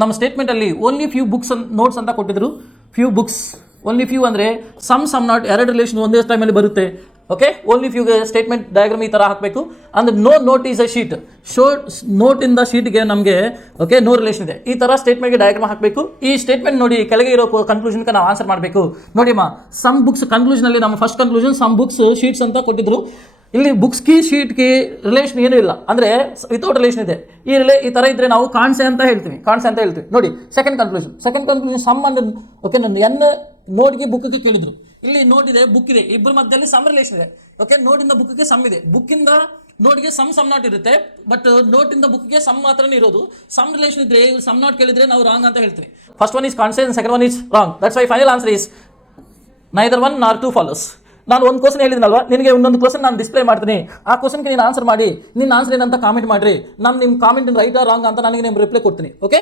ನಮ್ಮ ಸ್ಟೇಟ್ಮೆಂಟಲ್ಲಿ only few books notes ಅಂತ ಕೊಟ್ಟಿದ್ರು. ಫ್ಯೂ ಬುಕ್ಸ್, ಓನ್ಲಿ ಫ್ಯೂ ಅಂದರೆ ಸಮ್ ನಾಟ್, ಎರಡು ರಿಲೇಷನ್ ಒಂದೇ ಟೈಮಲ್ಲಿ ಬರುತ್ತೆ. ಓಕೆ, ಓನ್ಲಿ ಫ್ಯೂಗೆ ಸ್ಟೇಟ್ಮೆಂಟ್ ಡಯಾಗ್ರಾಮ್ ಈ ಥರ ಹಾಕಬೇಕು. ಅಂದರೆ no note is a sheet, ನೋಟಿಂದ ಶೀಟ್ಗೆ ನಮಗೆ ಓಕೆ ನೋ ರಿಲೇಷನ್ ಇದೆ. ಈ ಥರ ಸ್ಟೇಟ್ಮೆಂಟ್ಗೆ ಡಯಾಗ್ರಾಮ್ ಹಾಕಬೇಕು. ಈ ಸ್ಟೇಟ್ಮೆಂಟ್ ನೋಡಿ ಕೆಳಗೆ ಇರೋ ಕನ್ಕ್ಲೂಷನ್ಗೆ ನಾವು ಆನ್ಸರ್ ಮಾಡಬೇಕು. ನೋಡಿಮ್ಮ, ಸಮ್ ಬುಕ್ಸ್ ಕನ್ಕ್ಲೂಷನಲ್ಲಿ ನಮ್ಮ first conclusion some books sheets ಅಂತ ಕೊಟ್ಟಿದ್ರು. ಇಲ್ಲಿ ಬುಕ್ಸ್ಗೆ ಶೀಟ್ಗೆ ರಿಲೇಷನ್ ಏನೂ ಇಲ್ಲ, ಅಂದರೆ ವಿತೌಟ್ ರಿಲೇಷನ್ ಇದೆ. ಈ ಥರ ಇದ್ದರೆ ನಾವು ಕಾಣಿಸೆ ಅಂತ ಹೇಳ್ತೀವಿ. ನೋಡಿ ಸೆಕೆಂಡ್ ಕನ್ಕ್ಲೂಷನ್ ಸಮ್ ಅಂದ್ರೆ ಓಕೆ, ನನ್ನ ಎನ್ ನೋಟ್ಗೆ ಬುಕ್ಗೆ ಕೇಳಿದ್ರು. ಇಲ್ಲಿ ನೋಟ್ ಇದೆ, ಬುಕ್ ಇದೆ, ಇಬ್ಬರ ಮಧ್ಯದಲ್ಲಿ ಸಮ್ ರಿಲೇಷನ್ ಇದೆ. ಓಕೆ, ನೋಟಿಂದ ಬುಕ್ಗೆ ಸಮ್ ಇದೆ, ಬುಕ್ಕಿಂದ ನೋಟ್ಗೆ ಸಮ್ ನಾಟ್ ಇರುತ್ತೆ, ಬಟ್ ನೋಟಿಂದ ಬುಕ್ಗೆ ಸಮ್ ಮಾತ್ರನೇ ಇರೋದು. ಸಮ್ ರಿಲೇಷನ್ ಇದ್ರೆ ಇವ್ರು ಸಮ್ ನಾಟ್ ಕೇಳಿದ್ರೆ ನಾವು ರಾಂಗ್ ಅಂತ ಹೇಳ್ತೀವಿ. First one is concept, second one is wrong. That's why final answer is neither one nor two follows. ನಾನು ಒಂದು ಕ್ವಶನ್ ಹೇಳಿದ್ನಲ್ವಾ, ನಿನಗೆ ಒಂದೊಂದು ಕ್ವಶನ್ ನಾನು ಡಿಸ್ಪ್ಲೇ ಮಾಡ್ತೀನಿ. ಆ ಕ್ವಶನ್ಗೆ ನೀನು ಆನ್ಸರ್ ಮಾಡಿ, ನಿನ್ನ ಆನ್ಸರ್ ಏನಂತ ಕಾಮೆಂಟ್ ಮಾಡಿರಿ. ನಾನು ನಿಮ್ಮ ಕಾಮೆಂಟ್ ರೈಟ್ ಆರ್ ರಾಂಗ್ ಅಂತ ನನಗೆ ನಿಮ್ಮ ರಿಪ್ಲೈ ಕೊಡ್ತೀನಿ. ಓಕೆ.